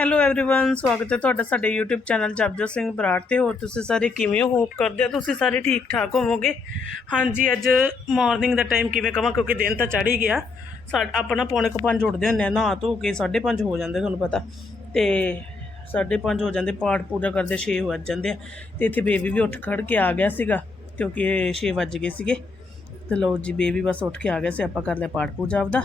Hello everyone ਸਵਾਗਤ ਹੈ ਤੁਹਾਡਾ ਸਾਡੇ YouTube ਚੈਨਲ ਜਪਜੋ ਸਿੰਘ ਬਰਾੜ ਤੇ ਹੋਰ ਤੁਸੀਂ ਸਾਰੇ ਕਿਵੇਂ ਹੋ ਹੋਪ ਕਰਦੇ ਆ ਤੁਸੀਂ ਸਾਰੇ ਠੀਕ ਠਾਕ ਹੋਵੋਗੇ ਹਾਂਜੀ ਅੱਜ ਮਾਰਨਿੰਗ ਦਾ ਟਾਈਮ ਕਿਵੇਂ ਕਵਾਂ ਕਿਉਂਕਿ ਦਿਨ ਤਾਂ ਚੜ੍ਹ ਹੀ ਗਿਆ ਸਾ ਆਪਣਾ ਪੌਣੇ ਕੁ ਪੰਜ ਉੱਠਦੇ ਹੁੰਦੇ ਆ ਨਹਾ ਧੋ ਕੇ 5:30 ਹੋ ਜਾਂਦੇ ਤੁਹਾਨੂੰ ਪਤਾ ਤੇ 5:30 ਹੋ ਜਾਂਦੇ ਪਾਠ ਪੂਜਾ ਕਰਦੇ 6 ਵੱਜ ਜਾਂਦੇ ਆ ਤੇ ਇੱਥੇ ਬੇਬੀ ਵੀ ਉੱਠ ਖੜ ਕੇ ਆ ਗਿਆ ਸੀਗਾ ਕਿਉਂਕਿ 6 ਵੱਜ ਗਏ ਸੀਗੇ ਤੇ ਲਓ ਜੀ ਬੇਬੀ ਬਸ ਉੱਠ ਕੇ ਆ ਗਿਆ ਸੀ ਆਪਾਂ ਕਰ ਲਿਆ ਪਾਠ ਪੂਜਾ ਆਪਦਾ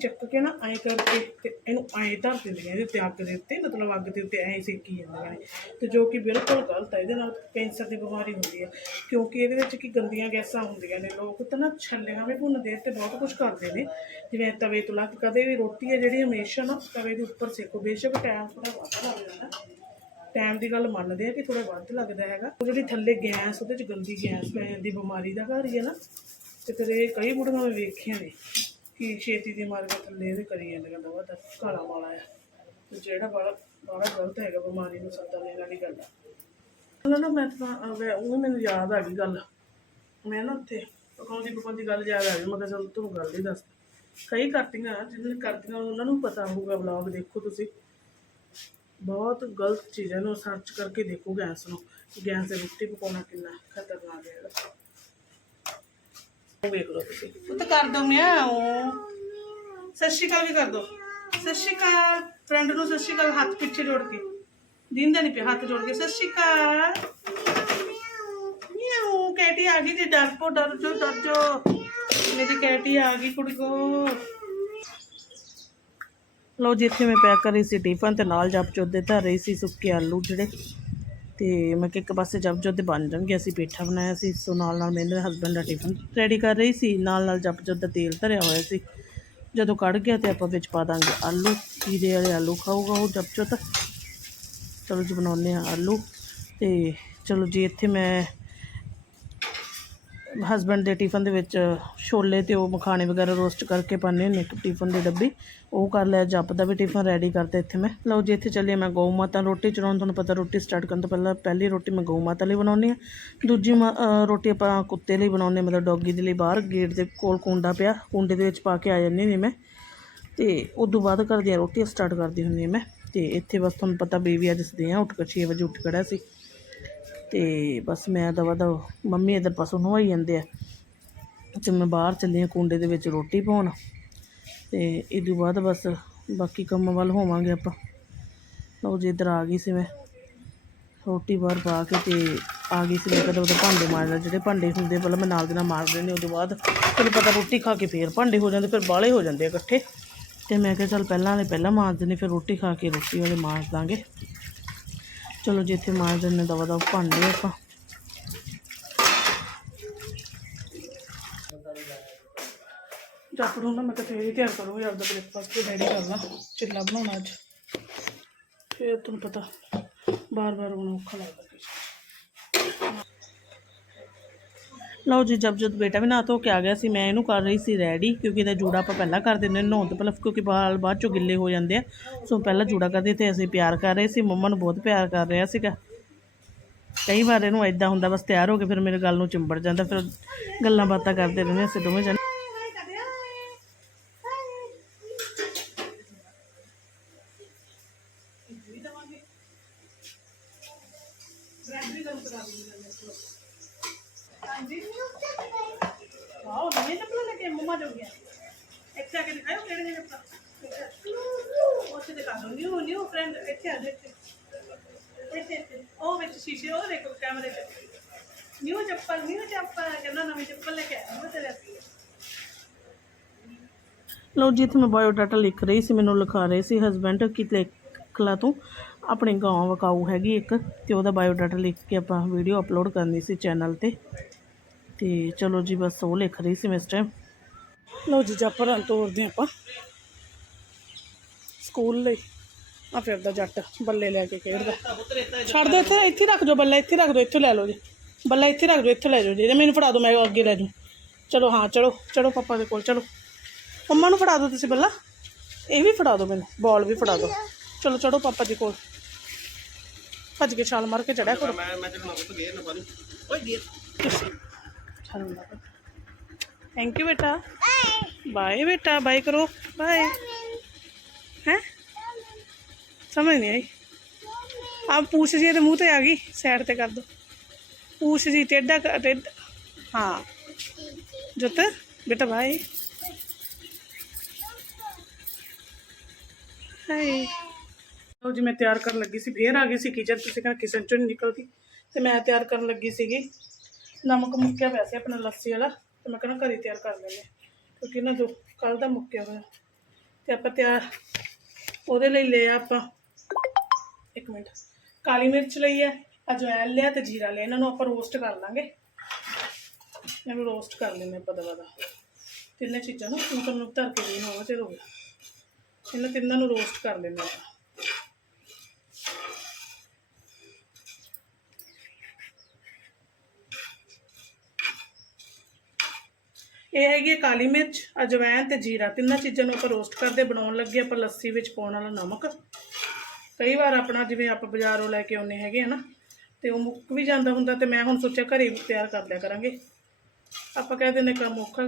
ਚੱਕ ਕੇ ਨਾ ਐਂ ਕਰਕੇ ਤੇ ਇਹਨੂੰ ਐਂ ਧਰ ਦਿੰਦੀਆਂ ਇਹਦੇ ਉੱਤੇ ਅੱਗ ਦੇ ਉੱਤੇ, ਮਤਲਬ ਅੱਗ ਦੇ ਉੱਤੇ ਐਂ ਸੇਕੀ ਜਾਂਦੀਆਂ ਨੇ। ਤੇ ਜੋ ਕਿ ਬਿਲਕੁਲ ਗਲਤ ਹੈ, ਇਹਦੇ ਨਾਲ ਕੈਂਸਰ ਦੀ ਬਿਮਾਰੀ ਹੁੰਦੀ ਹੈ। ਕਿਉਂਕਿ ਇਹਦੇ ਵਿੱਚ ਕੀ ਗੰਦੀਆਂ ਗੈਸਾਂ ਹੁੰਦੀਆਂ ਨੇ, ਲੋਕ ਤਾਂ ਨਾ ਛੱਲਿਆਂ ਵੀ ਭੁੰਨਦੇ ਤੇ ਬਹੁਤ ਕੁਝ ਕਰਦੇ ਨੇ। ਜਿਵੇਂ ਤਵੇ ਤੋਂ ਲੱਗ ਕਦੇ ਵੀ ਰੋਟੀ ਹੈ ਜਿਹੜੀ ਹਮੇਸ਼ਾ ਨਾ ਤਵੇ ਦੇ ਉੱਪਰ ਸੇਕੋ। ਬੇਸ਼ੱਕ ਟਾਈਮ ਥੋੜਾ ਵੱਧ ਲੱਗਦਾ ਨਾ ਟਾਈਮ ਦੀ ਗੱਲ ਮੰਨਦੇ ਆ ਕਿ ਥੋੜਾ ਵੱਧ ਲੱਗਦਾ ਹੈਗਾ। ਉਹ ਜਿਹੜੀ ਥੱਲੇ ਗੈਸ, ਉਹਦੇ ਚ ਗੰਦੀ ਗੈਸ ਪੈ ਜਾਂਦੀ ਬਿਮਾਰੀ ਦਾ ਘਰ ਹੀ ਹੈ ਨਾ। ਤੇ ਕਦੇ ਕਈ ਬੁੜੀਆਂ ਮੈਂ ਵੇਖੀਆਂ ਨੇ ਕਿ ਛੇਤੀ ਦੀ ਮਾਰ ਕੇ ਥੱਲੇ ਇਹਦੇ ਕਰੀ ਜਾਂਦੀਆਂ ਦਵਾ ਤਾਂ ਕਾਲਾ ਮਾਲਾ ਆ। ਤੇ ਜਿਹੜਾ ਬੜਾ ਬੜਾ ਗਲਤ ਹੈਗਾ ਬਿਮਾਰੀ ਨੂੰ ਸੱਦਾ ਦੇਣ ਵਾਲੀ ਗੱਲ ਉਹਨਾਂ ਨਾ ਮੈਂ ਤਾਂ ਉਹ ਮੈਨੂੰ ਯਾਦ ਆ ਗਈ ਗੱਲ। ਮੈਂ ਨਾ ਉੱਥੇ ਪਕਾਉਂਦੀ ਪਕਾਉਂਦੀ ਗੱਲ ਯਾਦ ਆ ਗਈ, ਮੈਂ ਕਿਹਾ ਚਲ ਤੂੰ ਗੱਲ ਹੀ ਦੱਸ। ਕਈ ਕਰਤੀਆਂ ਜਿਹਨਾਂ ਨੇ ਕਰਤੀਆਂ ਉਹਨਾਂ ਨੂੰ ਪਤਾ ਹੋਊਗਾ ਵਲੌਗ ਦੇਖੋ ਤੁਸੀਂ। ਬਹੁਤ ਗਲਤ ਚੀਜ਼ਾਂ ਹੈ ਇਹਨੂੰ ਸਰਚ ਕਰਕੇ ਦੇਖੋ ਗੈਸ ਨੂੰ, ਗੈਸ ਦੇ ਰੋਟੀ ਪਕਾਉਣਾ ਕਿੰਨਾ ਖਤਰਨਾਕ ਹੈ ਵੇਖ ਲਓ ਤੁਸੀਂ ਉਹ ਤਾਂ ਕਰ ਦੋ ਮਿਆਉ ਸਤਿ ਸ਼੍ਰੀ ਅਕਾਲ ਵੀ ਕਰ ਦੋ। ਸਤਿ ਸ਼੍ਰੀ ਅਕਾਲ ਫਰੈਂਡ ਨੂੰ ਸਤਿ ਸ਼੍ਰੀ ਅਕਾਲ, ਹੱਥ ਪਿੱਛੇ ਜੋੜ ਕੇ। ਦਿੰਦਾ ਨਹੀਂ ਪਿਆ, ਹੱਥ ਜੋੜ ਕੇ। ਸਤਿ ਸ਼੍ਰੀ ਅਕਾਲ। ਮਿਆਉ ਕੈਟੀ ਆ ਗਈ ਜੀ ਡਰ ਪੋ, ਡਰ ਜੋ ਡਰ ਜੋ। ਮੇਰੀ ਕੈਟੀ ਆ ਗਈ ਕੁੜੀ ਕੋ। ਲਓ ਜੀ, ਇੱਥੇ ਮੈਂ ਪੈਕ ਕਰ ਰਹੀ ਸੀ ਟਿਫਨ ਤੇ ਨਾਲ ਜਪ ਚੋਦੇ ਧਰ ਰਹੀ ਸੀ ਸੁੱਕੇ ਆਲੂ ਜਿਹੜੇ। ਤੇ ਮੈਂ ਕਿ ਇੱਕ ਪਾਸੇ ਜਪ ਚੋਦੇ ਬਣ ਜਾਣਗੇ, ਅਸੀਂ ਪੇਠਾ ਬਣਾਇਆ ਸੀ, ਸੋ ਨਾਲ ਨਾਲ ਮੇਰੇ ਹਸਬੰਡ ਦਾ ਟਿਫਨ ਰੈਡੀ ਕਰ ਰਹੀ ਸੀ, ਨਾਲ ਨਾਲ ਜਪ ਦਾ ਤੇਲ ਧਰਿਆ ਹੋਇਆ ਸੀ। ਜਦੋਂ ਕੱਢ ਗਿਆ ਤੇ ਆਪਾਂ ਵਿੱਚ ਪਾ ਦਾਂਗੇ ਆਲੂ ਕੀਰੇ ਵਾਲੇ ਆਲੂ ਖਾਊਗਾ ਉਹ ਜਪ ਚਲੋ ਜੀ ਬਣਾਉਂਦੇ ਆ ਆਲੂ ਤੇ ਚਲੋ ਜੀ, ਇੱਥੇ ਮੈਂ ਹਸਬੰਡ ਦੇ ਟਿਫਨ ਦੇ ਵਿੱਚ ਛੋਲੇ ਤੇ ਉਹ ਮਖਾਣੇ ਵਗੈਰਾ ਰੋਸਟ ਕਰਕੇ ਪਾਉਂਦੇ ਹੁੰਦੇ ਇੱਕ ਟਿਫਨ ਦੀ ਡੱਬੀ। ਉਹ ਕਰ ਲਿਆ, ਜੱਪ ਦਾ ਵੀ ਟਿਫਨ ਰੈਡੀ ਕਰਤਾ ਇੱਥੇ ਮੈਂ। ਲਓ ਜੀ, ਇੱਥੇ ਚੱਲੇ ਮੈਂ ਗਊ ਮਾਤਾ ਰੋਟੀ ਚੜਾਉਣ। ਤੁਹਾਨੂੰ ਪਤਾ ਰੋਟੀ ਸਟਾਰਟ ਕਰਨ ਤੋਂ ਪਹਿਲਾਂ ਪਹਿਲੀ ਰੋਟੀ ਮੈਂ ਗਊ ਮਾਤਾ ਲਈ ਬਣਾਉਣੀ ਆ ਦੂਜੀ ਮਾ- ਰੋਟੀ ਆਪਾਂ ਕੁੱਤੇ ਲਈ ਬਣਾਉਂਦੇ ਮਤਲਬ ਡੌਗੀ ਦੇ ਲਈ ਬਾਹਰ। ਗੇਟ ਦੇ ਕੋਲ ਕੁੰਡਾ ਪਿਆ, ਕੁੰਡੇ ਦੇ ਵਿੱਚ ਪਾ ਕੇ ਆ ਜਾਂਦੀ ਹੁੰਦੀ ਮੈਂ। ਤੇ ਉਦੋਂ ਬਾਅਦ ਕਰਦੀ ਆ ਰੋਟੀ ਸਟਾਰਟ ਕਰਦੀ ਹੁੰਦੀ ਹਾਂ ਮੈਂ। ਤੇ ਇੱਥੇ ਬਸ ਤੁਹਾਨੂੰ ਪਤਾ ਬੇਬੀ ਅੱਜ ਸਦੇ ਆ, ਉੱਠ ਕੇ 6 ਵਜੇ ਉੱਠ ਖੜਾ ਸੀ। ਤੇ ਬਸ ਮੈਂ ਦਵਾ ਦਵ ਮੰਮੀ ਇੱਧਰ ਪਸ਼ੂ ਨਵਾਈ ਜਾਂਦੇ ਆ। ਤੇ ਮੈਂ ਬਾਹਰ ਚੱਲੀ ਹਾਂ ਕੁੰਡੇ ਦੇ ਵਿੱਚ ਰੋਟੀ ਪਾਉਣ। ਤੇ ਇਹ ਤੋਂ ਬਾਅਦ ਬਸ ਬਾਕੀ ਕੰਮਾਂ ਵੱਲ ਹੋਵਾਂਗੇ ਆਪਾਂ। ਲਓ ਜੀ ਇੱਧਰ ਆ ਗਈ ਸੀ ਮੈਂ। ਰੋਟੀ ਬਾਹਰ ਪਾ ਕੇ ਤੇ ਆ ਗਈ ਸੀ ਮੈਂ ਕਦੋਂ ਉਹਦੇ ਭਾਂਡੇ ਮਾਰਦਾ ਜਿਹੜੇ ਭਾਂਡੇ ਹੁੰਦੇ ਪਹਿਲਾਂ ਮੈਂ ਨਾਲ ਦੇ ਨਾਲ ਮਾਰ ਦਿੰਦੀ ਉਦੋਂ ਬਾਅਦ ਤੁਹਾਨੂੰ ਪਤਾ ਰੋਟੀ ਖਾ ਕੇ ਫੇਰ ਭਾਂਡੇ ਹੋ ਜਾਂਦੇ, ਫਿਰ ਬਾਹਲੇ ਹੋ ਜਾਂਦੇ ਆ ਇਕੱਠੇ। ਤੇ ਮੈਂ ਕਿਹਾ ਚੱਲ ਪਹਿਲਾਂ ਵਾਲੇ ਪਹਿਲਾਂ ਮਾਰ ਦਿੰਦੇ, ਫਿਰ ਰੋਟੀ ਖਾ ਕੇ ਰੋਟੀ ਵਾਲੇ ਮਾਰ ਦਾਂਗੇ। ਚਲੋ ਜਿੱਥੇ ਇੱਥੇ ਮਾਰ ਦਿੰਦੇ ਦਵਾ ਦਵਾ ਭਾਂਡੇ ਆਪਾਂ। ਜਾਪੜੂ ਨਾ, ਮੈਂ ਤਾਂ ਫੇਰ ਹੀ ਤਿਆਰ ਕਰੂੰਗੀ ਆਪਦਾ ਬ੍ਰੇਕਫਾਸਟ ਤੇ ਰੈਡੀ ਕਰਨਾ ਚਿੱਲਾ ਬਣਾਉਣਾ ਅੱਜ। ਫੇਰ ਤੁਹਾਨੂੰ ਪਤਾ ਬਾਰ ਬਾਰ ਹੁਣ ਔਖਾ ਲੱਗਦਾ। ਲਓ ਜੀ ਜਦ ਜਦ ਬੇਟਾ ਵੀ ਨਾ ਧੋ ਕੇ ਆ ਗਿਆ ਸੀ, ਮੈਂ ਇਹਨੂੰ ਕਰ ਰਹੀ ਸੀ ਰੈਡੀ ਕਿਉਂਕਿ ਇਹਦਾ ਜੂੜਾ ਆਪਾਂ ਪਹਿਲਾਂ ਕਰ ਦਿੰਦੇ ਨਹਾਉਣ ਤੋਂ ਪਹਿਲਾਂ, ਕਿਉਂਕਿ ਬਾਲ ਬਾਅਦ ਚੋਂ ਗਿੱਲੇ ਹੋ ਜਾਂਦੇ ਆ। ਸੋ ਪਹਿਲਾਂ ਜੂੜਾ ਕਰਦੇ ਤੇ ਅਸੀਂ ਪਿਆਰ ਕਰ ਰਹੇ ਸੀ, ਮੰਮਾ ਨੂੰ ਬਹੁਤ ਪਿਆਰ ਕਰ ਰਿਹਾ ਸੀਗਾ। ਕਈ ਵਾਰ ਇਹਨੂੰ ਐਦਾਂ ਹੁੰਦਾ, ਬਸ ਤਿਆਰ ਹੋ ਕੇ ਫਿਰ ਮੇਰੇ ਗੱਲ ਨੂੰ ਚਿੰਬੜ ਜਾਂਦਾ, ਫਿਰ ਗੱਲਾਂ ਬਾਤਾਂ ਕਰਦੇ ਰਹਿੰਦੇ ਅਸੀਂ ਦੋਵੇਂ ਜਣੇ। ਕੈਮਰੇ 'ਚ। ਨਿਊ ਚੱਪਲ ਨਿਊ ਚੱਪਲ, ਕਹਿੰਦਾ ਨਵੀਂ ਚੱਪਲ ਲੈ ਕੇ ਆਇਆ ਮੈਂ ਤੇਰੇ ਵਾਸਤੇ। ਲਓ ਜੀ, ਇੱਥੇ ਮੈਂ ਬਾਇਓ ਡਾਟਾ ਲਿਖ ਰਹੀ ਸੀ, ਮੈਨੂੰ ਲਿਖਾ ਰਹੇ ਸੀ ਹਸਬੈਂਡ ਕਿ ਕਲਾ ਤੋਂ। ਆਪਣੇ ਆਪਣੀ ਗਾਂ ਵਕਾਊ ਹੈਗੀ ਇੱਕ, ਤੇ ਉਹਦਾ ਬਾਇਓ ਡਾਟਾ ਲਿਖ ਕੇ ਆਪਾਂ ਵੀਡੀਓ ਅਪਲੋਡ ਕਰਨੀ ਸੀ ਚੈਨਲ ਤੇ। ਤੇ ਚਲੋ ਜੀ, ਬਸ ਉਹ ਲਿਖ ਰਹੀ ਸੀ ਮੈਂ ਇਸ ਟਾਈਮ ਲਓ ਜੀ ਜਾਪਰਾਂ ਤੋਰਦੇ ਆਪਾਂ। ਸਕੂਲ ਲਈ। ਆ ਫਿਰਦਾ ਜੱਟ ਬੱਲੇ ਲੈ ਕੇ ਖੇਡਦਾ। ਛੱਡ ਦੇ ਇੱਥੇ ਇੱਥੇ ਰੱਖ ਦਿਓ ਬੱਲਾ ਇੱਥੇ ਰੱਖ ਦਿਓ ਇੱਥੇ ਲੈ ਲਓ ਜੀ। ਬੱਲਾ ਇੱਥੇ ਰੱਖ ਦਿਓ ਇੱਥੇ ਲੈ ਜਾਓ ਜੀ। ਇਹ ਮੈਨੂੰ ਫੜਾ ਦਿਓ ਮੈਂ ਅੱਗੇ ਲੈ ਜੂ ਚਲੋ ਹਾਂ ਚਲੋ ਚਲੋ ਪਾਪਾ ਦੇ ਕੋਲ ਚਲੋ। ਮੰਮਾ ਨੂੰ ਫੜਾ ਦਿਓ ਤੁਸੀਂ ਬੱਲਾ। ਇਹ ਵੀ ਫੜਾ ਦਿਓ ਮੈਨੂੰ ਬਾਲ ਵੀ ਫੜਾ ਦਿਓ ਚਲੋ ਚੜੋ ਪਾਪਾ ਜੀ ਕੋਲ। ਭੱਜ ਕੇ ਛਾਲ ਮਾਰ ਕੇ ਚੜਿਆ ਕਰੋ। ਮੈਂ ਮੈਂ ਤੈਨੂੰ ਪੁੱਤ ਗੇਰ ਨਾ ਪਾ ਦੂੰ ਓਏ ਗੇਰ। ਛਾਲ ਮਾਰ ਥੈਂਕ ਯੂ ਬੇਟਾ। ਬਾਏ ਬੇਟਾ। ਬਾਏ ਕਰੋ। ਬਾਏ ਹੈ? ਸਮਝ ਨਹੀਂ ਆਈ ਆ ਪੂਛ ਜੀ ਤੇ ਮੂੰਹ ਤੇ ਆ ਗਈ ਸਾਈਡ ਤੇ ਕਰ ਦੋ ਪੂਛ ਜੀ ਟੇਡਾ ਕਰ- ਟੇਢ ਹਾਂ ਜੁੱਤ ਬੇਟਾ ਬਾਏ ਹਾਏ ਲਓ ਜੀ ਮੈਂ ਤਿਆਰ ਕਰਨ ਲੱਗੀ ਸੀ ਫੇਰ ਆ ਗਈ ਸੀ ਕਿਚਨ ਤੁਸੀਂ ਕਹਿੰਦੇ ਕਿਚਨ ਚੋਂ ਨਹੀਂ ਨਿਕਲਦੀ ਤੇ ਮੈਂ ਤਿਆਰ ਕਰਨ ਲੱਗੀ ਸੀਗੀ ਨਮਕ ਮੁੱਕਿਆ ਪਿਆ ਸੀ ਆਪਣਾ ਲੱਸੀ ਵਾਲਾ ਤੇ ਮੈਂ ਕਹਿੰਦਾ ਘਰੇ ਤਿਆਰ ਕਰ ਲੈਂਦੇ ਹਾਂ। ਕਿਉਂਕਿ ਨਾ ਦੋ ਕੱਲ ਦਾ ਮੁੱਕਿਆ ਹੋਇਆ ਤੇ ਆਪਾਂ ਤਿਆਰ ਉਹਦੇ ਲਈ ਲਿਆ ਆਪਾਂ ਇੱਕ ਮਿੰਟ। ਕਾਲੀ ਮਿਰਚ ਲਈ ਹੈ ਅਜਵਾਇਣ ਲਿਆ ਤੇ ਜੀਰਾ ਲਿਆ। ਇਹਨਾਂ ਨੂੰ ਆਪਾਂ ਰੋਸਟ ਕਰ ਲਾਂਗੇ। ਇਹਨੂੰ ਰੋਸਟ ਕਰ ਲੈਂਦੇ ਆਪਾਂ ਦਵਾ ਦਾ ਤਿੰਨੇ ਚੀਜ਼ਾਂ ਨੂੰ ਹੁਣ ਤੁਹਾਨੂੰ ਧਰ ਕੇ ਦੇਣਾ ਹੋਵੇ ਤੇ ਹੋ ਇਹਨਾਂ ਤਿੰਨਾਂ ਨੂੰ ਰੋਸਟ ਕਰ ਲੈਂਦੇ ਆਪਾਂ। ਇਹ ਹੈਗੀ ਹੈ ਕਾਲੀ ਮਿਰਚ, ਅਜਵਾਇਣ ਤੇ ਜੀਰਾ। ਤਿੰਨਾਂ ਚੀਜ਼ਾਂ ਨੂੰ ਆਪਾਂ ਰੋਸਟ ਕਰਦੇ ਬਣਾਉਣ ਲੱਗੇ ਆਪਾਂ ਲੱਸੀ ਵਿੱਚ ਪਾਉਣ ਵਾਲਾ ਨਮਕ। ਕਈ ਵਾਰ ਆਪਣਾ ਜਿਵੇਂ ਆਪਾਂ ਬਾਜ਼ਾਰੋਂ ਲੈ ਕੇ ਆਉਨੇ ਹੈਗੇ ਆ ਨਾ, ਤੇ ਉਹ ਮੁੱਕ ਵੀ ਜਾਂਦਾ ਹੁੰਦਾ ਤੇ ਮੈਂ ਹੁਣ ਸੋਚਿਆ ਘਰੇ ਵੀ ਤਿਆਰ ਕਰ ਲਿਆ ਕਰਾਂਗੇ। ਆਪਾਂ ਕਹਿ ਦਿੰਦੇ ਕੰਮ ਔਖਾ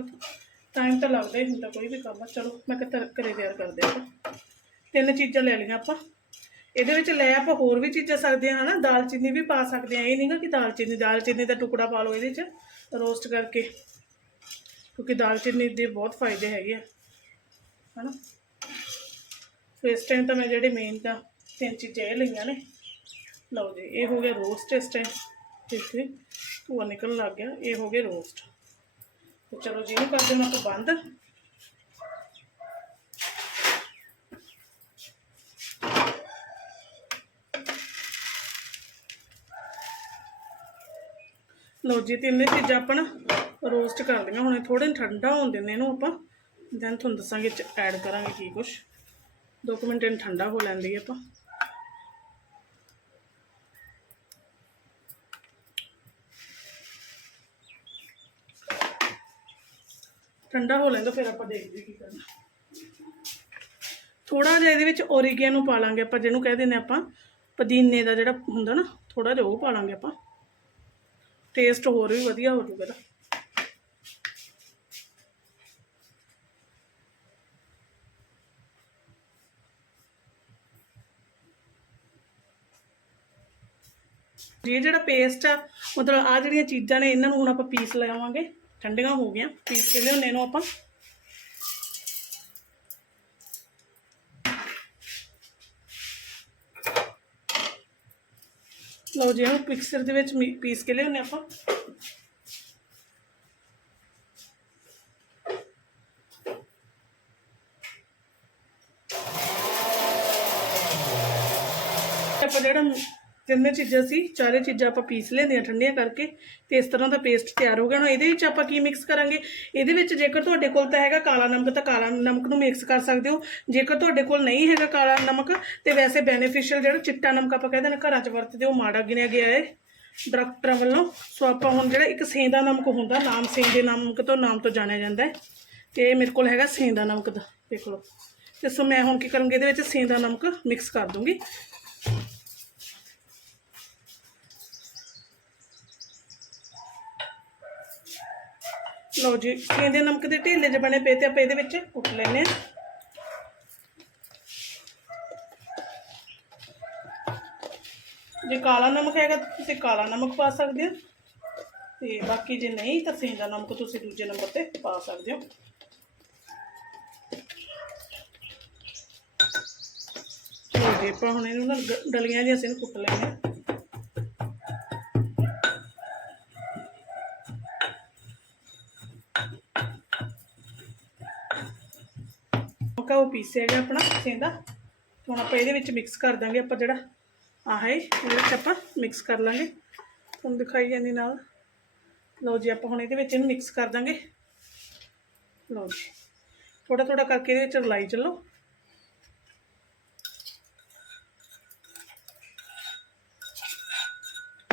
ਟਾਈਮ ਤਾਂ ਲੱਗਦਾ ਹੀ ਹੁੰਦਾ ਕੋਈ ਵੀ ਕੰਮ ਆ ਚਲੋ ਮੈਂ ਕਿਹਾ ਘਰ- ਘਰੇ ਤਿਆਰ ਕਰਦੇ ਆਪਾਂ। ਤਿੰਨ ਚੀਜ਼ਾਂ ਲੈ ਲਈਆਂ ਆਪਾਂ। ਇਹਦੇ ਵਿੱਚ ਲੈ ਆਪਾਂ ਹੋਰ ਵੀ ਚੀਜ਼ਾਂ ਸਕਦੇ ਹਾਂ ਹਨਾ ਦਾਲਚੀਨੀ ਵੀ ਪਾ ਸਕਦੇ ਹਾਂ। ਇਹ ਨਹੀਂਗਾ ਕਿ ਦਾਲਚੀਨੀ ਦਾਲਚੀਨੀ ਦਾ ਟੁਕੜਾ ਪਾ ਲਓ ਇਹਦੇ 'ਚ ਰੋਸਟ ਕਰਕੇ। ਕਿਉਂਕਿ ਦਾਲਚੀਨੀ ਦੇ ਬਹੁਤ ਫਾਇਦੇ ਹੈਗੇ ਆ, ਹਨਾ। ਸੋ ਇਸ ਟਾਈਮ ਤਾਂ ਮੈਂ ਜਿਹੜੇ ਮੇਨ ਤਾਂ ਤਿੰਨ ਚੀਜ਼ਾਂ ਇਹ ਲਈਆਂ ਨੇ। ਲਓ ਜੀ, ਇਹ ਹੋ ਗਿਆ ਰੋਸਟ ਇਸ ਟਾਈਮ ਦੇਖੇ ਧੂਆ ਨਿਕਲਣ ਲੱਗ ਗਿਆ, ਇਹ ਹੋ ਗਿਆ ਰੋਸਟ ਤੇ ਚਲੋ ਜੀ, ਇਹਨੂੰ ਕਰ ਦੇਣਾ ਆਪਾਂ ਬੰਦ। ਲਓ ਜੀ, ਤਿੰਨੇ ਚੀਜ਼ਾਂ ਆਪਾਂ ਨਾ ਰੋਸਟ ਕਰ ਲਈਆਂ। ਹੁਣ ਥੋੜੇ ਠੰਡਾ ਹੋਣ ਦਿੰਦੇ ਇਹਨੂੰ ਆਪਾਂ। ਦੈਨ ਤੁਹਾਨੂੰ ਦੱਸਾਂਗੇ ਐਡ ਕਰਾਂਗੇ ਕੀ ਕੁਛ। ਦੋ ਕੁ ਮਿੰਟ ਇਹਨੂੰ ਠੰਡਾ ਹੋ ਲੈਂਦੀ ਆਪਾਂ। ਠੰਡਾ ਹੋ ਲੈਂਦਾ, ਫਿਰ ਆਪਾਂ ਦੇਖਦੇ ਕੀ ਕਰਨਾ। ਥੋੜਾ ਜਿਹਾ ਇਹਦੇ ਵਿੱਚ ਓਰੀਗੇਨੋ ਪਾ ਲਾਂਗੇ ਆਪਾਂ, ਜਿਹਨੂੰ ਕਹਿ ਦਿੰਦੇ ਆਪਾਂ, ਪੁਦੀਨੇ ਦਾ ਜਿਹੜਾ ਹੁੰਦਾ ਨਾ ਥੋੜਾ ਜਿਹਾ ਉਹ ਪਾ ਲਾਂਗੇ ਆਪਾਂ। ਟੇਸਟ ਹੋਰ ਵੀ ਵਧੀਆ ਹੋ ਜਾਊਗਾ ਇਹਦਾ। ਇਹ ਜਿਹੜਾ ਪੇਸਟ ਆ, ਮਤਲਬ ਆ ਜਿਹੜੀਆਂ ਚੀਜ਼ਾਂ ਨੇ, ਇਹਨਾਂ ਨੂੰ ਹੁਣ ਆਪਾਂ ਪੀਸ ਲਗਾਵਾਂਗੇ ਠੰਡੀਆਂ ਹੋ ਗਈਆਂ ਪੀਸ ਕੇ ਲਿਆਉਂਦੇ ਇਹਨੂੰ ਆਪਾਂ ਲਓ ਜੀ ਇਹਨੂੰ ਮਿਕਸਰ ਦੇ ਵਿੱਚ ਮੀ- ਪੀਸ ਕੇ ਲਿਆਉਂਦੇ ਆਪਾਂ ਆਪਾਂ ਜਿਹੜਾ ਤਿੰਨੇ ਚੀਜ਼ਾਂ ਸੀ, ਚਾਰੇ ਚੀਜ਼ਾਂ ਆਪਾਂ ਪੀਸ ਲੈਂਦੇ ਠੰਡੀਆਂ ਕਰਕੇ ਤੇ ਇਸ ਤਰ੍ਹਾਂ ਦਾ ਪੇਸਟ ਤਿਆਰ ਹੋ ਗਿਆ। ਹੁਣ ਇਹਦੇ ਵਿੱਚ ਆਪਾਂ ਕੀ ਮਿਕਸ ਕਰਾਂਗੇ? ਇਹਦੇ ਵਿੱਚ ਜੇਕਰ ਤੁਹਾਡੇ ਕੋਲ ਤਾਂ ਹੈਗਾ ਕਾਲਾ ਨਮਕ, ਤਾਂ ਕਾਲਾ ਨਮਕ ਨੂੰ ਮਿਕਸ ਕਰ ਸਕਦੇ ਹੋ। ਜੇਕਰ ਤੁਹਾਡੇ ਕੋਲ ਨਹੀਂ ਹੈਗਾ ਕਾਲਾ ਨਮਕ, ਤੇ ਵੈਸੇ ਬੈਨੀਫੀਸ਼ੀਅਲ ਜਿਹੜਾ ਚਿੱਟਾ ਨਮਕ ਆਪਾਂ ਕਹਿੰਦੇ ਨੇ ਘਰਾਂ 'ਚ ਵਰਤਦੇ, ਉਹ ਮਾੜਾ ਗਿਣਿਆ ਗਿਆ ਹੈ ਡਾਕਟਰਾਂ ਵੱਲੋਂ। ਸੋ ਆਪਾਂ ਹੁਣ ਜਿਹੜਾ ਇੱਕ ਸੇਂਦਾ ਨਮਕ ਹੁੰਦਾ, ਨਾਮ ਸੇਂਦੇ ਨਮਕ ਤੋਂ ਨਾਮ ਤੋਂ ਜਾਣਿਆ ਜਾਂਦਾ ਹੈ। ਤੇ ਮੇਰੇ ਕੋਲ ਹੈਗਾ ਸੇਂਦਾ ਨਮਕ ਦਾ, ਦੇਖ ਲਓ। ਤੇ ਸੋ ਮੈਂ ਹੁਣ ਕੀ ਕਰੂੰਗੀ, ਇਹਦੇ ਵਿੱਚ ਸੇਂਦਾ ਨਮਕ ਮਿਕਸ ਕਰ ਦੂੰਗੀ। ਲਓ ਜੀ ਸੇਂਦੇ ਨਮਕ ਦੇ ਢੇਲੇ ਜਿਹੇ ਬਣੇ ਪਏ ਤੇ ਆਪਾਂ ਇਹਦੇ ਵਿੱਚ ਕੁੱਟ ਲੈਨੇ ਆ ਜੇ ਕਾਲਾ ਨਮਕ ਹੈਗਾ ਤੁਸੀਂ ਕਾਲਾ ਨਮਕ ਪਾ ਸਕਦੇ ਹੋ ਤੇ ਬਾਕੀ ਜੇ ਨਹੀਂ ਤਾਂ ਸੇਂਦਾ ਨਮਕ ਤੁਸੀਂ ਦੂਜੇ ਨੰਬਰ ਤੇ ਪਾ ਸਕਦੇ ਹੋ। ਚਲੋ ਜੀ ਆਪਾਂ ਹੁਣ ਇਹਨੂੰ ਨਾ ਗ- ਡਲੀਆਂ ਜਿਹੀਆਂ ਅਸੀਂ ਕੁੱਟ ਲੈਣੇ ਆ ਮੱਕਾ ਪੀਸਿਆ ਗਿਆ ਆਪਣਾ ਸੇਂਦਾ। ਹੁਣ ਆਪਾਂ ਇਹਦੇ ਵਿੱਚ ਮਿਕਸ ਕਰ ਦਾਂਗੇ, ਆਪਾਂ ਜਿਹੜਾ ਆਹ ਹੈ, ਇਹਦੇ ਵਿੱਚ ਆਪਾਂ ਮਿਕਸ ਕਰ ਲਾਂਗੇ। ਤੁਹਾਨੂੰ ਦਿਖਾਈ ਜਾਂਦੀ ਨਾਲ। ਲਓ ਜੀ, ਆਪਾਂ ਹੁਣ ਇਹਦੇ ਵਿੱਚ ਇਹਨੂੰ ਮਿਕਸ ਕਰ ਦਾਂਗੇ। ਲਓ ਜੀ ਥੋੜਾ ਥੋੜਾ ਕਰਕੇ ਇਹਦੇ ਵਿੱਚ ਰਲਾਈ ਚੱਲੋ।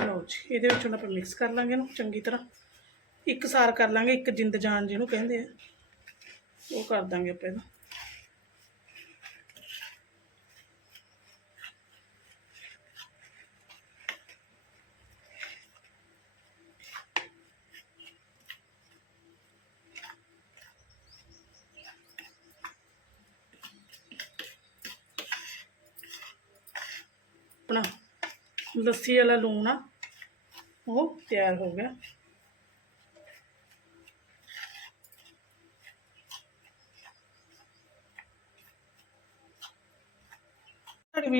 ਲਓ ਜੀ, ਇਹਦੇ ਵਿੱਚ ਹੁਣ ਆਪਾਂ ਮਿਕਸ ਕਰ ਲਾਂਗੇ ਇਹਨੂੰ ਚੰਗੀ ਤਰ੍ਹਾਂ। ਇੱਕ ਸਾਰ ਕਰ ਲਾਂਗੇ, ਇੱਕ ਜਿੰਦ ਜਾਨ ਜਿਹਨੂੰ ਕਹਿੰਦੇ ਆ। ਉਹ ਕਰ ਦਾਂਗੇ ਆਪਾਂ ਇਹਨੂੰ। ਆਪਣਾ ਲੱਸੀ ਵਾਲਾ ਲੂਣ ਆ ਉਹ ਤਿਆਰ ਹੋ ਗਿਆ।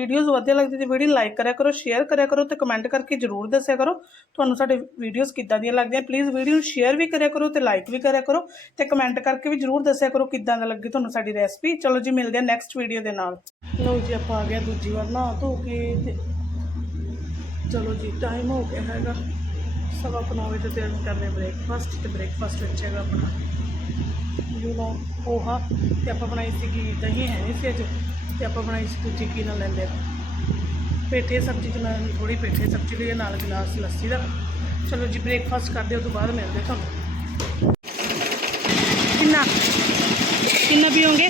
ਵੀਡੀਓਜ਼ ਵਧੀਆ ਲੱਗਦੀ ਤੇ ਵੀਡੀਓ ਲਾਈਕ ਕਰਿਆ ਕਰੋ ਸ਼ੇਅਰ ਕਰਿਆ ਕਰੋ ਤੇ ਕਮੈਂਟ ਕਰਕੇ ਜਰੂਰ ਦੱਸਿਆ ਕਰੋ। ਤੁਹਾਨੂੰ ਸਾਡੇ ਵੀਡੀਓਜ਼ ਕਿੱਦਾਂ ਦੀਆਂ ਲੱਗਦੀਆਂ? ਪਲੀਜ਼ ਵੀਡੀਓ ਨੂੰ ਸ਼ੇਅਰ ਵੀ ਕਰਿਆ ਕਰੋ ਤੇ ਲਾਈਕ ਵੀ ਕਰਿਆ ਕਰੋ ਤੇ ਕਮੈਂਟ ਕਰਕੇ ਵੀ ਜਰੂਰ ਦੱਸਿਆ ਕਰੋ ਕਿੱਦਾਂ ਦਾ ਲੱਗੇ ਤੁਹਾਨੂੰ ਸਾਡੀ ਰੈਸਪੀ ਚਲੋ ਜੀ, ਮਿਲਦੇ ਆ ਨੈਕਸਟ ਵੀਡੀਓ ਦੇ ਨਾਲ। ਲਓ ਜੀ, ਆਪਾਂ ਆ ਗਿਆ ਦੂਜੀ ਵਾਰ ਨਹਾ ਧੋ ਕੇ ਤੇ ਚਲੋ ਜੀ ਟਾਈਮ ਹੋ ਗਿਆ ਹੈਗਾ। ਸਵਾ ਕੁ ਨੌ ਵਜੇ ਤੇ ਕਰਨੇ ਬ੍ਰੇਕਫਾਸਟ ਤੇ ਬ੍ਰੇਕਫਾਸਟ ਵਿੱਚ ਹੈਗਾ ਆਪਣਾ। ਯੂ ਨੋ ਪੋਹਾ ਤੇ ਆਪਾਂ ਬਣਾਈ ਸੀਗੀ ਦਹੀਂ ਹੈ ਨਹੀਂ ਸੀ ਅੱਜ। ਤੇ ਆਪਾਂ ਬਣਾਈ ਸੀ ਦੂਜੀ ਕੀ ਨਾਲ ਲੈਂਦੇ ਆ। ਪੇਠੇ ਸਬਜ਼ੀ ਤੇ ਮੈਂ ਥੋੜੀ ਪੇਠੇ ਸਬਜ਼ੀ ਲਈ ਹੈ, ਨਾਲ ਗਲਾਸ ਲੱਸੀ ਦਾ। ਚਲੋ ਜੀ ਬ੍ਰੇਕਫਾਸਟ ਕਰਦੇ ਉਸ ਤੋਂ ਬਾਅਦ ਮਿਲਦੇ ਤੁਹਾਨੂੰ। ਕਿੰਨਾ? ਕਿੰਨਾ ਪੀਓਗੇ?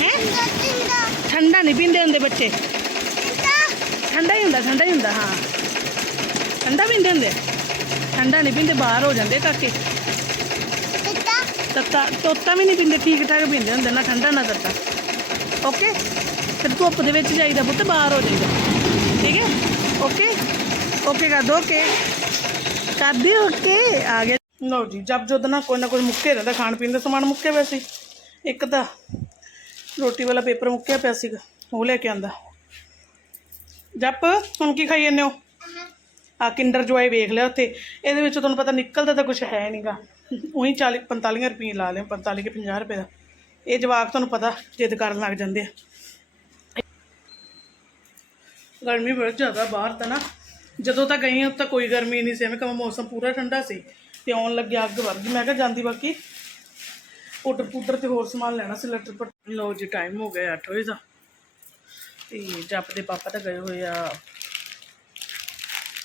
ਹੈ? ਠੰਡਾ ਨਹੀਂ ਪੀਂਦੇ ਹੁੰਦੇ ਬੱਚੇ। ਠੰਡਾ ਹੀ ਹੁੰਦਾ ਠੰਡਾ ਹੀ ਹੁੰਦਾ ਹਾਂ। ਠੰਡਾ ਪੀਂਦੇ ਹੁੰਦੇ ਠੰਡਾ ਨਹੀਂ ਪੀਂਦੇ ਬਾਹਰ ਹੋ ਜਾਂਦੇ ਕਾਕੇ। ਤੱਤਾ। ਤੋਤਾ ਵੀ ਨਹੀਂ ਪੀਂਦੇ ਠੀਕ ਠਾਕ ਪੀਂਦੇ ਹੁੰਦੇ ਨਾ ਠੰਡਾ ਨਾ ਤੱਤਾ। ਓਕੇ ਫਿਰ ਧੁੱਪ ਦੇ ਵਿੱਚ ਜਾਈਦਾ ਪੁੱਤ, ਬਾਹਰ ਹੋ ਜਾਈਦਾ। ਠੀਕ ਹੈ? ਓਕੇ ਓਕੇ ਕਰ ਦੋ ਓਕੇ ਕਰਦੀ ਓਕੇ ਆ ਗਿਆ। ਲਓ ਜੀ, ਜਬ ਜਦ ਨਾ ਕੋਈ ਨਾ ਕੋਈ ਮੁੱਕੇ ਰਹਿੰਦਾ, ਖਾਣ ਪੀਣ ਦਾ ਸਮਾਨ ਮੁੱਕੇ ਪਿਆ ਸੀ। ਇੱਕ ਤਾਂ ਰੋਟੀ ਵਾਲਾ ਪੇਪਰ ਮੁੱਕਿਆ ਪਿਆ ਸੀਗਾ, ਉਹ ਲੈ ਕੇ ਆਂਦਾ। ਜੱਪ, ਹੁਣ ਕੀ ਖਾਈ ਜਾਂਦੇ ਹੋ? ਆ ਕਿੰਡਰ ਜੋਏ ਵੇਖ ਲਿਆ ਉੱਥੇ। ਇਹਦੇ ਵਿੱਚ ਤੁਹਾਨੂੰ ਪਤਾ ਨਿਕਲਦਾ ਤਾਂ ਕੁਝ ਹੈ ਨਹੀਂਗਾ ਉਹੀ 40 45 ਰੁਪਏ ਲਾ ਲਿਆ 45 ਕੇ 50 ਰੁਪਏ ਦਾ। ਇਹ ਜਵਾਕ ਤੁਹਾਨੂੰ ਪਤਾ ਜਿੱਦ ਕਰਨ ਲੱਗ ਜਾਂਦੇ ਆ। ਗਰਮੀ ਬਹੁਤ ਜ਼ਿਆਦਾ ਬਾਹਰ ਤਾਂ ਨਾ। ਜਦੋਂ ਤਾਂ ਗਈ ਹਾਂ ਤਾਂ ਕੋਈ ਗਰਮੀ ਨਹੀਂ ਸੀ, ਐਵੇਂ ਕਮ ਮੌਸਮ ਪੂਰਾ ਠੰਡਾ ਸੀ ਤੇ ਆਉਣ ਲੱਗਿਆ ਅੱਗ ਵਰ ਗਈ। ਮੈਂ ਕਿਹਾ ਜਾਂਦੀ ਬਾਕੀ ਪਾਊਡਰ ਪੂਡਰ ਤੇ ਹੋਰ ਸਮਾਨ ਲੈਣਾ ਸੀ, ਲੈਟਰ ਪਰ ਲਓ ਜੀ ਟਾਈਮ ਹੋ ਗਿਆ 8 ਵਜੇ ਦਾ। ਤੇ ਜੱਪ ਦੇ ਪਾਪਾ ਤਾਂ ਗਏ ਹੋਏ ਆ।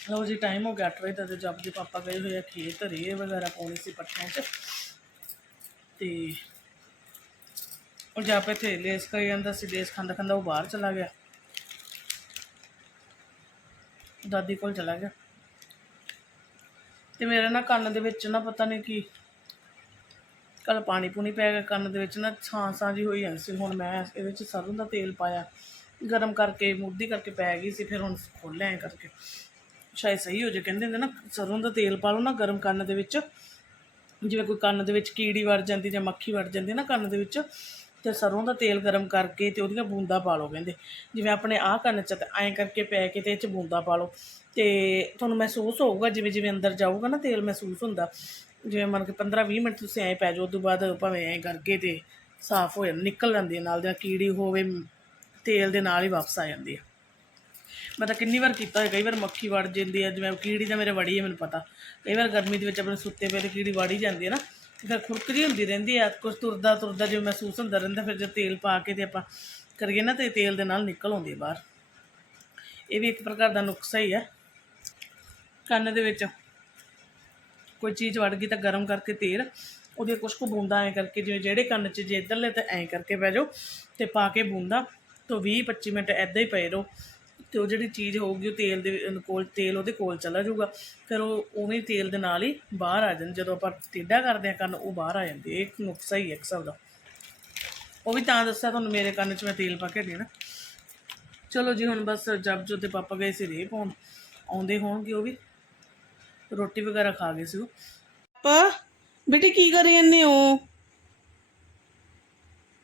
ਲਓ ਜੀ ਟਾਈਮ ਹੋ ਗਿਆ 8 ਵਜੇ ਦਾ ਤੇ ਜੱਪ ਦੇ ਪਾਪਾ ਗਏ ਹੋਏ ਆ ਖੇਤ ਰੇ ਵਗੈਰਾ ਪਾਉਣੀ ਸੀ ਪੱਠਿਆਂ 'ਚ। ਤੇ ਉਹ ਜੱਪ ਇੱਥੇ ਲੇਸ ਕਰੀ ਜਾਂਦਾ ਸੀ, ਲੇਸ ਖਾਂਦਾ ਖਾਂਦਾ ਉਹ ਬਾਹਰ ਚਲਾ ਗਿਆ। ਦਾਦੀ ਕੋਲ ਚਲਾ ਗਿਆ। ਤੇ ਮੇਰੇ ਨਾ ਕੰਨ ਦੇ ਵਿੱਚ ਨਾ ਪਤਾ ਨਹੀਂ ਕੀ ਕੱਲ ਪਾਣੀ ਪੂਣੀ ਪੈ ਗਿਆ, ਕੰਨ ਦੇ ਵਿੱਚ ਨਾ ਛਾਂ ਛਾਂ ਜੀ ਹੋਈ ਜਾਂਦੀ ਸੀ। ਹੁਣ ਮੈਂ ਇਹਦੇ ਵਿੱਚ ਸਰੋਂ ਦਾ ਤੇਲ ਪਾਇਆ। ਗਰਮ ਕਰਕੇ ਮੁੱਦੀ ਕਰਕੇ ਪੈ ਗਈ ਸੀ, ਫਿਰ ਹੁਣ ਖੋਲ੍ਹਿਆ ਐ ਕਰਕੇ। ਸ਼ਾਇਦ ਸਹੀ ਹੋ ਜੇ, ਕਹਿੰਦੇ ਹੁੰਦੇ ਨਾ, ਸਰੋਂ ਦਾ ਤੇਲ ਪਾ ਲਓ ਨਾ ਗਰਮ ਕੰਨ ਦੇ ਵਿੱਚ। ਜਿਵੇਂ ਕੋਈ ਕੰਨ ਦੇ ਵਿੱਚ ਕੀੜੀ ਵੜ ਜਾਂਦੀ ਜਾਂ ਮੱਖੀ ਵੜ ਜਾਂਦੀ ਨਾ ਕੰਨ ਦੇ ਵਿੱਚ ਤੇ ਸਰੋਂ ਦਾ ਤੇਲ ਗਰਮ ਕਰਕੇ ਤੇ ਉਹਦੀਆਂ ਬੂੰਦਾਂ ਪਾ ਲਓ ਕਹਿੰਦੇ। ਜਿਵੇਂ ਆਪਣੇ ਆਹ ਕੰਨ 'ਚ ਤੇ ਐਂ ਕਰਕੇ ਪੈ ਕੇ ਤੇ ਇਹ 'ਚ ਬੂੰਦਾਂ ਪਾ ਲਓ। ਤੇ ਤੁਹਾਨੂੰ ਮਹਿਸੂਸ ਹੋਊਗਾ, ਜਿਵੇਂ ਜਿਵੇਂ ਅੰਦਰ ਜਾਊਗਾ ਨਾ ਤੇਲ ਮਹਿਸੂਸ ਹੁੰਦਾ। ਜਿਵੇਂ ਮੰਨ ਕੇ 15 20 ਮਿੰਟ ਤੁਸੀਂ ਐਂ ਪੈ ਜਾਓ, ਉਦੋਂ ਬਾਅਦ ਭਾਵੇਂ ਐਂ ਕਰਕੇ ਤੇ ਸਾਫ਼ ਹੋ ਜਾਂਦਾ ਨਿਕਲ ਜਾਂਦੀ ਹੈ, ਨਾਲ ਦੀ ਨਾਲ ਕੀੜੀ ਹੋਵੇ, ਤੇਲ ਦੇ ਨਾਲ ਹੀ ਵਾਪਸ ਆ ਜਾਂਦੀ ਹੈ। ਮੈਂ ਤਾਂ ਕਿੰਨੀ ਵਾਰ ਕੀਤਾ ਹੈ, ਕਈ ਵਾਰ ਮੱਖੀ ਵੜ ਜਾਂਦੀ ਹੈ, ਜਿਵੇਂ ਕੀੜੀ ਤਾਂ ਮੇਰੇ ਵੜੀ ਹੈ, ਮੈਨੂੰ ਪਤਾ। ਕਈ ਵਾਰ ਗਰਮੀ ਦੇ ਵਿੱਚ ਆਪਣੇ ਸੁੱਤੇ ਪਏ ਤੇ ਕੀੜੀ ਵੜ ਹੀ ਜਾਂਦੀ ਹੈ ਨਾ। ਤੇ ਫਿਰ ਖੁਰਕ ਹੁੰਦੀ ਰਹਿੰਦੀ ਹੈ ਕੁਝ ਤੁਰਦਾ ਤੁਰਦਾ ਜਿਵੇਂ ਮਹਿਸੂਸ ਹੁੰਦਾ ਰਹਿੰਦਾ, ਫਿਰ ਜੇ ਤੇਲ ਪਾ ਕੇ ਤੇ ਆਪਾਂ ਕਰੀਏ ਨਾ ਤੇ ਤੇਲ ਦੇ ਨਾਲ ਨਿਕਲ ਆਉਂਦੀ ਬਾਹਰ। ਇਹ ਵੀ ਇੱਕ ਪ੍ਰਕਾਰ ਦਾ ਨੁਕਸਾ ਹੀ ਹੈ ਕੰਨ ਦੇ ਵਿੱਚ ਕੋਈ ਚੀਜ਼ ਵੜ ਗਈ ਤਾਂ ਗਰਮ ਕਰਕੇ ਤੇਲ, ਉਹਦੇ ਕੁਛ ਕੁ ਬੂੰਦਾ ਐਂ ਕਰਕੇ, ਜਿਵੇਂ ਜਿਹੜੇ ਕੰਨ 'ਚ ਜੇ ਇੱਧਰਲੇ ਤਾਂ ਐਂ ਕਰਕੇ ਪੈ ਜਾਓ ਤੇ ਪਾ ਕੇ ਬੂੰਦਾ ਤੋਂ 20 25 ਮਿੰਟ ਐਦਾਂ ਹੀ ਪਏ ਰਹੋ। ਤੇ ਉਹ ਜਿਹੜੀ ਚੀਜ਼ ਹੋਊਗੀ ਉਹ ਤੇਲ ਦੇ ਕੋਲ ਤੇਲ ਉਹਦੇ ਕੋਲ ਚਲਾ ਜਾਊਗਾ। ਫਿਰ ਉਹ ਉਵੇਂ ਹੀ ਤੇਲ ਦੇ ਨਾਲ ਹੀ ਬਾਹਰ ਆ ਜਾਂਦੇ ਜਦੋਂ ਆਪਾਂ ਟੇਢਾ ਕਰਦੇ ਆ ਕੰਨ ਉਹ ਬਾਹਰ ਆ ਜਾਂਦੇ ਇਹ ਇੱਕ ਨੁਕਸਾ ਹੀ ਹੈ ਇੱਕ ਹਿਸਾਬ ਦਾ। ਉਹ ਵੀ ਤਾਂ ਦੱਸਿਆ ਤੁਹਾਨੂੰ ਮੇਰੇ ਕੰਨ 'ਚ ਮੈਂ ਤੇਲ ਪਾ ਕੇ ਦੇਣਾ। ਚਲੋ ਜੀ ਹੁਣ ਬਸ ਜਬ ਜੋ ਤੇ ਪਾਪਾ ਗਏ ਸੀ ਰੇ ਪਾਉਣ। ਆਉਂਦੇ ਹੋਣਗੇ ਉਹ ਵੀ। ਰੋਟੀ ਵਗੈਰਾ ਖਾ ਗਏ ਸੀ ਉਹ। ਪਾ ਬੇਟੀ ਕੀ ਕਰੀ ਜਾਂਦੇ ਹੋ?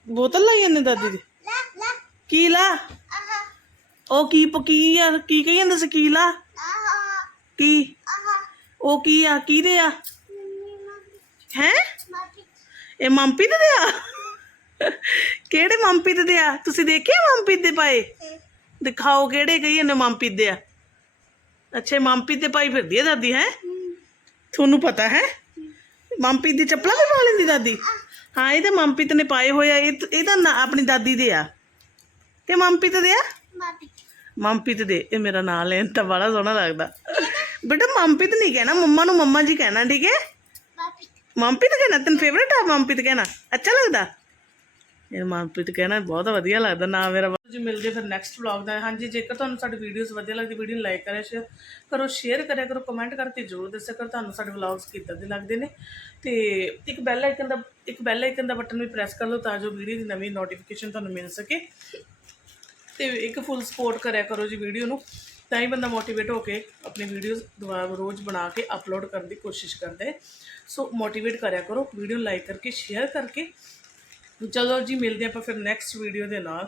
ਬੋਤਲ ਲਾਈ ਜਾਂਦੇ ਦਾਦੀ ਦੀ? ਕੀ ਲਾ? ਉਹ ਕੀ ਪਕੀ ਆ? ਕੀ ਕਹੀ ਜਾਂਦਾ ਸਕੀਲਾ? ਕੀ? ਲਾ ਉਹ ਕੀ ਆ? ਕੀ ਦੇ ਆ? ਹੈ? ਇਹ ਮੰਪੀ ਦੇ ਆ? ਕਿਹੜੇ ਮੰਪੀ ਦੇ ਆ? ਤੁਸੀਂ ਦੇਖਿਆ ਮੰਪੀ ਦੇ ਪਾਏ? ਦਿਖਾਓ ਕਿਹੜੇ ਕਹੀ ਜਾਂਦੇ ਮੰਪੀ ਦੇ ਆ? ਅੱਛਾ ਮੰਪੀ ਤੇ ਪਾਈ ਫਿਰਦੀ ਹੈ ਦਾਦੀ, ਹੈ? ਤੁਹਾਨੂੰ ਪਤਾ, ਹੈ? ਮੰਪੀ ਦੀ ਚੱਪਲਾਂ ਵੀ ਪਾ ਲੈਂਦੀ ਦਾਦੀ? ਹਾਂ, ਇਹ ਤਾਂ ਮੰਪੀਤ ਨੇ ਪਾਏ ਹੋਏ ਆ। ਇਹ ਇਹ ਨਾ- ਆਪਣੀ ਦਾਦੀ ਦੇ ਆ। ਤੇ ਮੰਪੀਤ ਦੇ ਆ? ਮੰਪੀਤ ਦੇ। ਇਹ ਮੇਰਾ ਨਾਂ ਲੈਣ ਤਾਂ ਬੜਾ ਸੋਹਣਾ ਲੱਗਦਾ। ਬੇਟਾ ਮੰਪੀਤ ਨਹੀਂ ਕਹਿਣਾ, ਮੰਮਾ ਨੂੰ ਮੰਮਾ ਜੀ ਕਹਿਣਾ, ਠੀਕ ਹੈ? ਮਨਪ੍ਰੀਤ ਕਹਿਣਾ, ਤੈਨੂੰ ਫੇਵਰੇਟ ਆ ਮਨਪ੍ਰੀਤ ਕਹਿਣਾ? ਅੱਛਾ ਲੱਗਦਾ? ਇਹ ਮਨਪ੍ਰੀਤ ਕਹਿਣਾ ਬਹੁਤ ਵਧੀਆ ਲੱਗਦਾ, ਨਾ ਮੇਰਾ ਜੀ, ਮਿਲਦੇ ਫਿਰ ਨੈਕਸਟ ਵਲੌਗ ਦਾ। ਹਾਂਜੀ, ਜੇਕਰ ਤੁਹਾਨੂੰ ਸਾਡੀ ਵੀਡੀਓਜ਼ ਵਧੀਆ ਲੱਗਦੀ ਵੀਡੀਓ ਨੂੰ ਲਾਈਕ ਕਰਿਆ ਸ਼ੇਅਰ ਕਰੋ ਸ਼ੇਅਰ ਕਰਿਆ ਕਰੋ ਕਮੈਂਟ ਕਰਕੇ ਜ਼ਰੂਰ ਦੱਸਿਆ ਕਰੋ, ਤੁਹਾਨੂੰ ਸਾਡੇ ਵਲੌਗਸ ਕਿੱਦਾਂ ਦੇ ਲੱਗਦੇ ਨੇ। ਤੇ ਇੱਕ ਬੈਲ ਆਈਕਨ ਦਾ ਇੱਕ ਬੈਲ ਆਈਕਨ ਦਾ ਬਟਨ ਵੀ ਪ੍ਰੈਸ ਕਰ ਲਓ, ਤਾਂ ਜੋ ਵੀਡੀਓ ਦੀ ਨਵੀਂ ਨੋਟੀਫਿਕੇਸ਼ਨ ਤੁਹਾਨੂੰ ਮਿਲ ਸਕੇ। ਤੇ ਇੱਕ ਫੁੱਲ ਸਪੋਰਟ ਕਰਿਆ ਕਰੋ ਜੀ ਵੀਡੀਓ ਨੂੰ। ਤਾਂ ਹੀ ਬੰਦਾ ਮੋਟੀਵੇਟ ਹੋ ਕੇ ਆਪਣੀ ਵੀਡੀਓਜ਼ ਦੁਬਾਰਾ ਰੋਜ਼ ਬਣਾ ਕੇ ਅਪਲੋਡ ਕਰਨ ਦੀ ਕੋਸ਼ਿਸ਼ ਕਰਦਾ ਹੈ। ਸੋ ਮੋਟੀਵੇਟ ਕਰਿਆ ਕਰੋ ਵੀਡੀਓ ਲਾਈਕ ਕਰਕੇ ਸ਼ੇਅਰ ਕਰਕੇ। ਚਲੋ ਜੀ, ਮਿਲਦੇ ਆਪਾਂ ਫਿਰ ਨੈਕਸਟ ਵੀਡੀਓ ਦੇ ਨਾਲ।